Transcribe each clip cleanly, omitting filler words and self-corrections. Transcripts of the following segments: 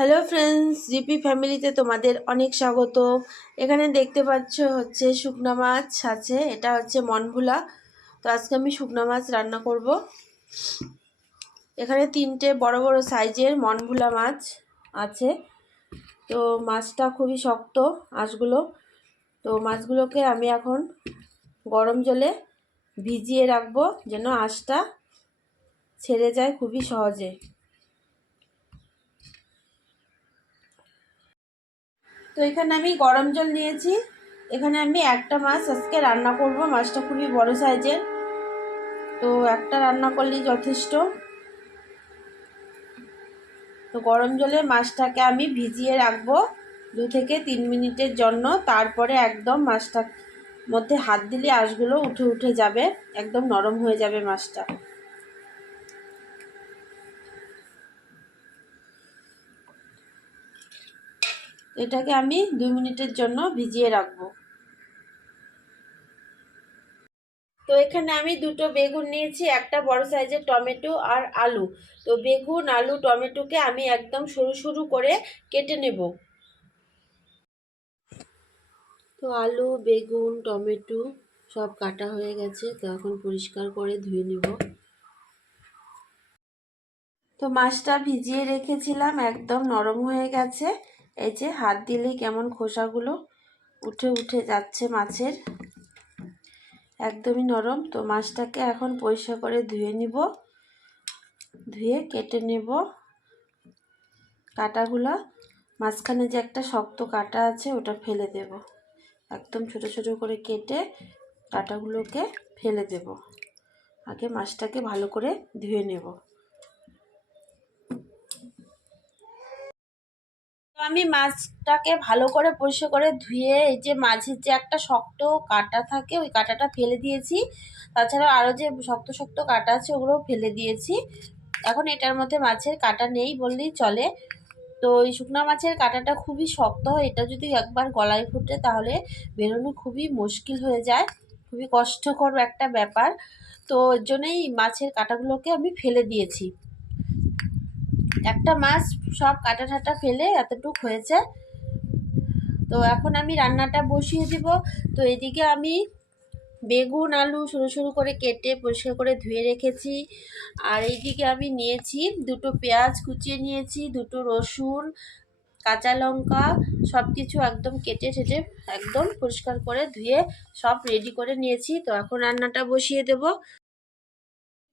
Hello friends, GP ফ্যামিলিতে তোমাদের অনেক স্বাগত। এখানে দেখতে পাচ্ছ হচ্ছে শুকনা মাছ আছে, এটা হচ্ছে মনভুলা। তো আজকে আমি শুকনা মাছ রান্না করব। এখানে 3টে বড় বড় সাইজের মনভুলা মাছ আছে। তো মাছটা খুবই শক্ত আঁশগুলো। তো মাছগুলোকে আমি এখন গরম জলে ভিজিয়ে রাখবো যেন আঁশটা ছেড়ে যায় খুবই সহজে। তো এখানে আমি গরম জল নিয়েছি। এখানে আমি একটা মাছ আজকে রান্না করব। মাছটা খুবই বড় সাইজের, তো একটা রান্না করলেই যথেষ্ট। তো গরম জলে মাছটাকে আমি ভিজিয়ে রাখবো 2 থেকে 3 মিনিটের জন্য। তারপরে একদম মাছটার মধ্যে হাত দিলে আঁশগুলো উঠে উঠে যাবে, একদম নরম হয়ে যাবে মাছটা। এটাকে আমি 2 মিনিটের জন্য ভিজিয়ে রাখবো। তো এখানে আমি 2টো বেগুন নিয়েছি, একটা বড় সাইজের টমেটো আর আলু। তো বেগুন, আলু, টমেটোকে আমি একদম সরু সরু করে কেটে নেব। তো আলু, বেগুন, টমেটো সব কাটা হয়ে গেছে। তো এখন পরিষ্কার করে ধুয়ে নেব। তো মাছটা ভিজিয়ে রেখেছিলাম, একদম নরম হয়ে গেছে। এই যে হাত দিলেই কেমন খোসাগুলো উঠে উঠে যাচ্ছে মাছের, একদমই নরম। তো মাছটাকে এখন পরিষ্কার করে ধুয়ে নিব, ধুয়ে কেটে নেব কাটাগুলো। মাঝখানে যে একটা শক্ত কাটা আছে ওটা ফেলে দেব। একদম ছোট ছোট করে কেটে কাটাগুলোকে ফেলে দেব। আগে মাছটাকে ভালো করে ধুয়ে নেব। আমি মাছটাকে ভালো করে পরিষ্কার করে ধুয়ে এই যে মাছের যে একটা শক্ত কাটা থাকে ওই কাটাটা ফেলে দিয়েছি। তাছাড়া আরও যে শক্ত শক্ত কাটা আছে ওগুলোও ফেলে দিয়েছি। এখন এটার মধ্যে মাছের কাটা নেই বললেই চলে। তো এই শুকনা মাছের কাঁটাটা খুবই শক্ত হয়, এটা যদি একবার গলায় ফুটে তাহলে বেরোনো খুবই মুশকিল হয়ে যায়, খুবই কষ্টকর একটা ব্যাপার। তো এর জন্যই মাছের কাঁটাগুলোকে আমি ফেলে দিয়েছি। একটা মাছ সব কাঁটা ঠাটা ফেলে এতটুক হয়েছে। তো এখন আমি রান্নাটা বসিয়ে দিব। তো এদিকে আমি বেগুন, আলু সরু সরু করে কেটে পরিষ্কার করে ধুয়ে রেখেছি। আর এইদিকে আমি নিয়েছি 2টো পেঁয়াজ কুচিয়ে নিয়েছি, 2টো রসুন, কাঁচা লঙ্কা, সব কিছু একদম কেটে ঠেটে একদম পরিষ্কার করে ধুয়ে সব রেডি করে নিয়েছি। তো এখন রান্নাটা বসিয়ে দেব।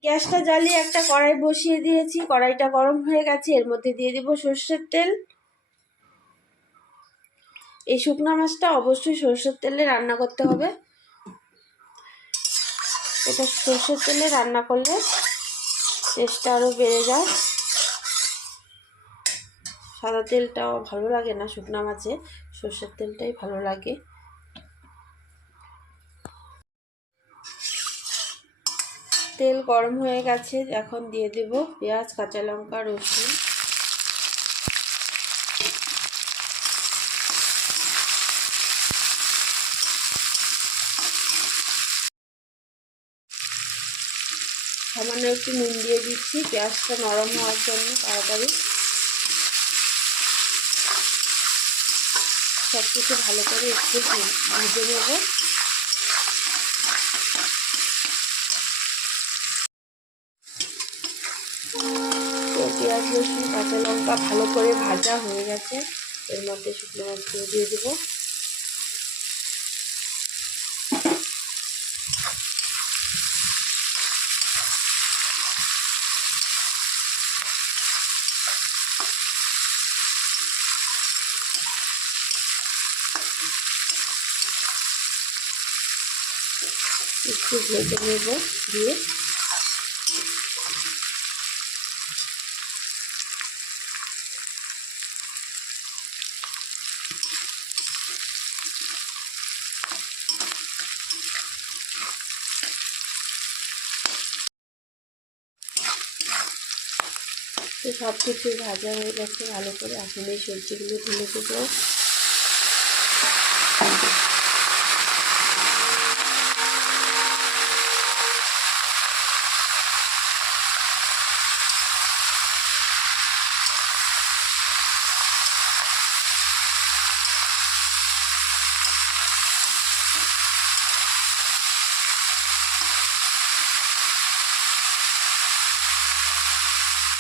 গ্যাসটা জ্বালিয়ে একটা কড়াই বসিয়ে দিয়েছি। কড়াইটা গরম হয়ে গেছে, এর মধ্যে দিয়ে দিব সর্ষের তেল। এই শুকনো মাছটা অবশ্যই সর্ষের তেলে রান্না করতে হবে। এটা সর্ষের তেলে রান্না করলে টেস্টটা আরও বেড়ে যায়। সাদা তেলটাও ভালো লাগে না শুকনো মাছে, সর্ষের তেলটাই ভালো লাগে। তেল গরম হয়ে গেছে, এখন দিয়ে দেব পেঁয়াজ, কাঁচা লঙ্কা, রসুন। সামান্য একটু নুন দিয়ে দিচ্ছি পেঁয়াজটা নরম হওয়ার জন্য তাড়াতাড়ি। সব কিছু ভালো করে একটু ভেজে নেব। তো পেঁয়াজ, রসুন, কাঁচা লঙ্কা ভালো করে ভাজা হয়ে গেছে। এর মধ্যে শুকনো মাছগুলো দিয়ে দেবো। একটু ভেজে নেব দিয়ে তো সব কিছু ভাজা হয়ে গেছে ভালো করে। এখন এই সবজিগুলো ঢেলে দেবো।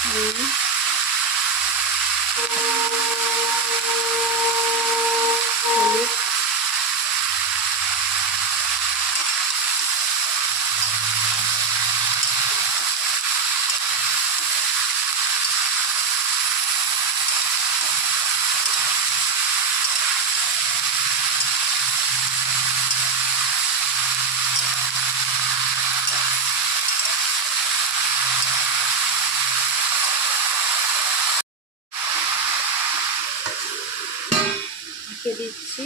নুন, হলুদ, ঢেকে দিচ্ছি।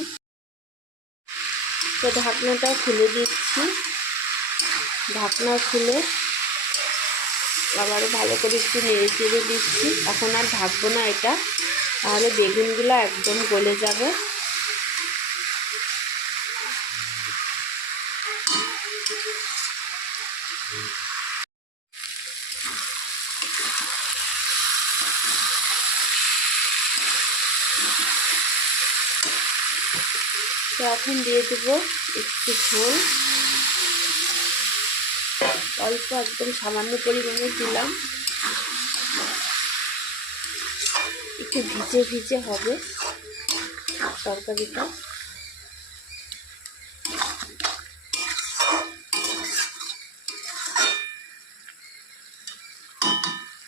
তো ঢাকনাটা খুলে দিচ্ছি। ঢাকনা খুলে আবারও ভালো করে একটু নেড়ে চেড়ে দিচ্ছি। এখন আর ঢাকবো না এটা, তাহলে বেগুনগুলো একদম গলে যাবে। তো এখন দিয়ে দেবো একটু ঝোল, অল্প একদম সামান্য পরিমাণে দিলাম। একটু ভিজে ভিজে হবে তরকারিটা।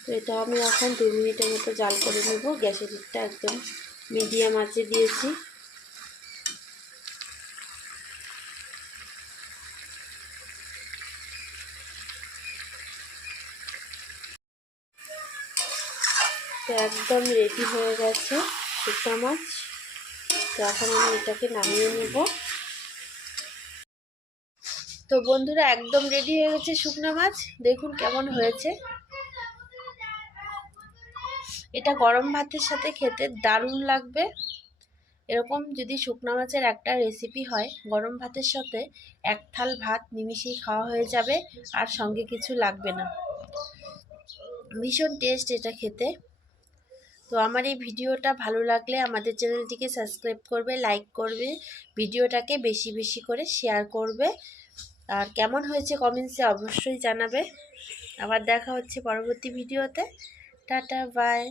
তো এটা আমি এখন 2 মিনিটের মতো জাল করে নেব। গ্যাসের হিটটা একদম মিডিয়াম আঁচে দিয়েছি। তো একদম রেডি হয়ে গেছে শুকনো মাছ। তো এখন আমি এটাকে নামিয়ে নেব। তো বন্ধুরা একদম রেডি হয়ে গেছে শুকনো মাছ, দেখুন কেমন হয়েছে। এটা গরম ভাতের সাথে খেতে দারুণ লাগবে। এরকম যদি শুকনো মাছের একটা রেসিপি হয়, গরম ভাতের সাথে এক থাল ভাত নিমিশেই খাওয়া হয়ে যাবে, আর সঙ্গে কিছু লাগবে না। ভীষণ টেস্ট এটা খেতে। তো আমার এই ভিডিওটা ভালো লাগলে আমাদের চ্যানেলটিকে সাবস্ক্রাইব করবে, লাইক করবে, ভিডিওটাকে বেশি বেশি করে শেয়ার করবে, আর কেমন হয়েছে কমেন্টসে অবশ্যই জানাবে। আবার দেখা হচ্ছে পরবর্তী ভিডিওতে। Tata, by.